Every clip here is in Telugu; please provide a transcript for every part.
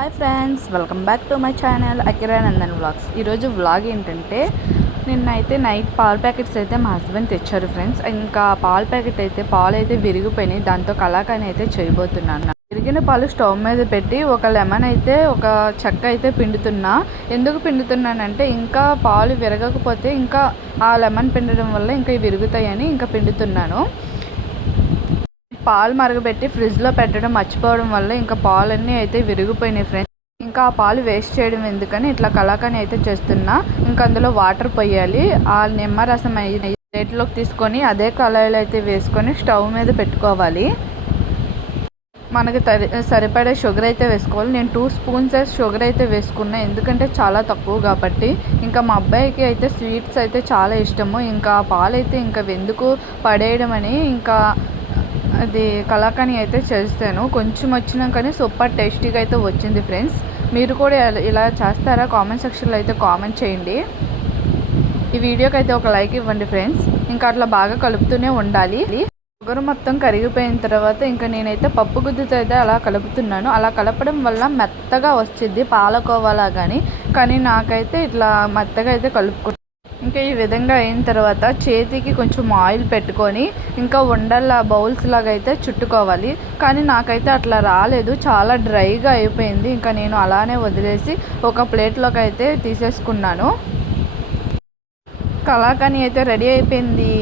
Hi friends, welcome back to my channel Akira Nandan vlogs. ఈరోజు వ్లాగ్ ఏంటంటే నిన్నైతే నైట్ పాల ప్యాకెట్స్ అయితే మా హస్బెండ్ తెచ్చారు ఫ్రెండ్స్. ఇంకా పాల ప్యాకెట్ అయితే పాలు అయితే విరిగిపోయినాయి. దాంతో కలాకాని అయితే చేయబోతున్నాను. విరిగిన పాలు స్టవ్ మీద పెట్టి ఒక లెమన్ అయితే ఒక చెక్క అయితే పిండుతున్నా. ఎందుకు పిండుతున్నానంటే ఇంకా పాలు విరగకపోతే ఇంకా ఆ లెమన్ పిండడం వల్ల ఇంకా విరుగుతాయని ఇంకా పిండుతున్నాను. పాలు మరగబెట్టి ఫ్రిడ్జ్లో పెట్టడం మర్చిపోవడం వల్ల ఇంకా పాలన్నీ అయితే విరిగిపోయినాయి ఫ్రెండ్స్. ఇంకా ఆ పాలు వేస్ట్ చేయడం ఎందుకని ఇట్లా కలాకాని అయితే చేస్తున్నా. ఇంకా అందులో వాటర్ పోయాలి. ఆ నిమ్మరసం అయితే ప్లేట్లోకి తీసుకొని అదే కళాయిలో అయితే వేసుకొని స్టవ్ మీద పెట్టుకోవాలి. మనకి సరిపడే షుగర్ అయితే వేసుకోవాలి. నేను 2 స్పూన్స్ షుగర్ అయితే వేసుకున్నా, ఎందుకంటే చాలా తక్కువ కాబట్టి. ఇంకా మా అబ్బాయికి అయితే స్వీట్స్ అయితే చాలా ఇష్టము. ఇంకా పాలు అయితే ఇంకా ఎందుకు పడేయడం అని ఇంకా అది కలాకాని అయితే చేస్తాను. కొంచెం వచ్చినా కానీ సూపర్ టేస్టీగా అయితే వచ్చింది ఫ్రెండ్స్. మీరు కూడా ఇలా చేస్తారా? కామెంట్ సెక్షన్లో అయితే కామెంట్ చేయండి. ఈ వీడియోకి అయితే ఒక లైక్ ఇవ్వండి ఫ్రెండ్స్. ఇంకా అట్లా బాగా కలుపుతూనే ఉండాలి. షుగర్ మొత్తం కరిగిపోయిన తర్వాత ఇంకా నేనైతే పప్పు గుద్దుతో అయితే అలా కలుపుతున్నాను. అలా కలపడం వల్ల మెత్తగా వచ్చింది పాలకోవాలా కానీ నాకైతే ఇట్లా మెత్తగా అయితే కలుపుకుంటాను. ఇంకా ఈ విధంగా అయిన తర్వాత చేతికి కొంచెం ఆయిల్ పెట్టుకొని ఇంకా ఉండల్లా బౌల్స్ లాగా అయితే చుట్టుకోవాలి. కానీ నాకైతే అట్లా రాలేదు, చాలా డ్రైగా అయిపోయింది. ఇంకా నేను అలానే వదిలేసి ఒక ప్లేట్లోకి అయితే తీసేసుకున్నాను. కలాకాని అయితే రెడీ అయిపోయింది.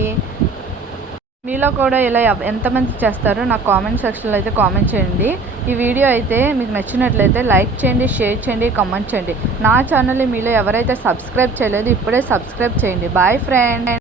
మీలో కూడా ఇలా ఎంతమంది చేస్తారో నాకు కామెంట్ సెక్షన్లో అయితే కామెంట్ చేయండి. ఈ వీడియో అయితే మీకు నచ్చినట్లయితే లైక్ చేయండి, షేర్ చేయండి, కామెంట్ చేయండి. నా ఛానల్ని మీలో ఎవరైతే సబ్స్క్రైబ్ చేయలేదు ఇప్పుడే సబ్స్క్రైబ్ చేయండి. Boy friend.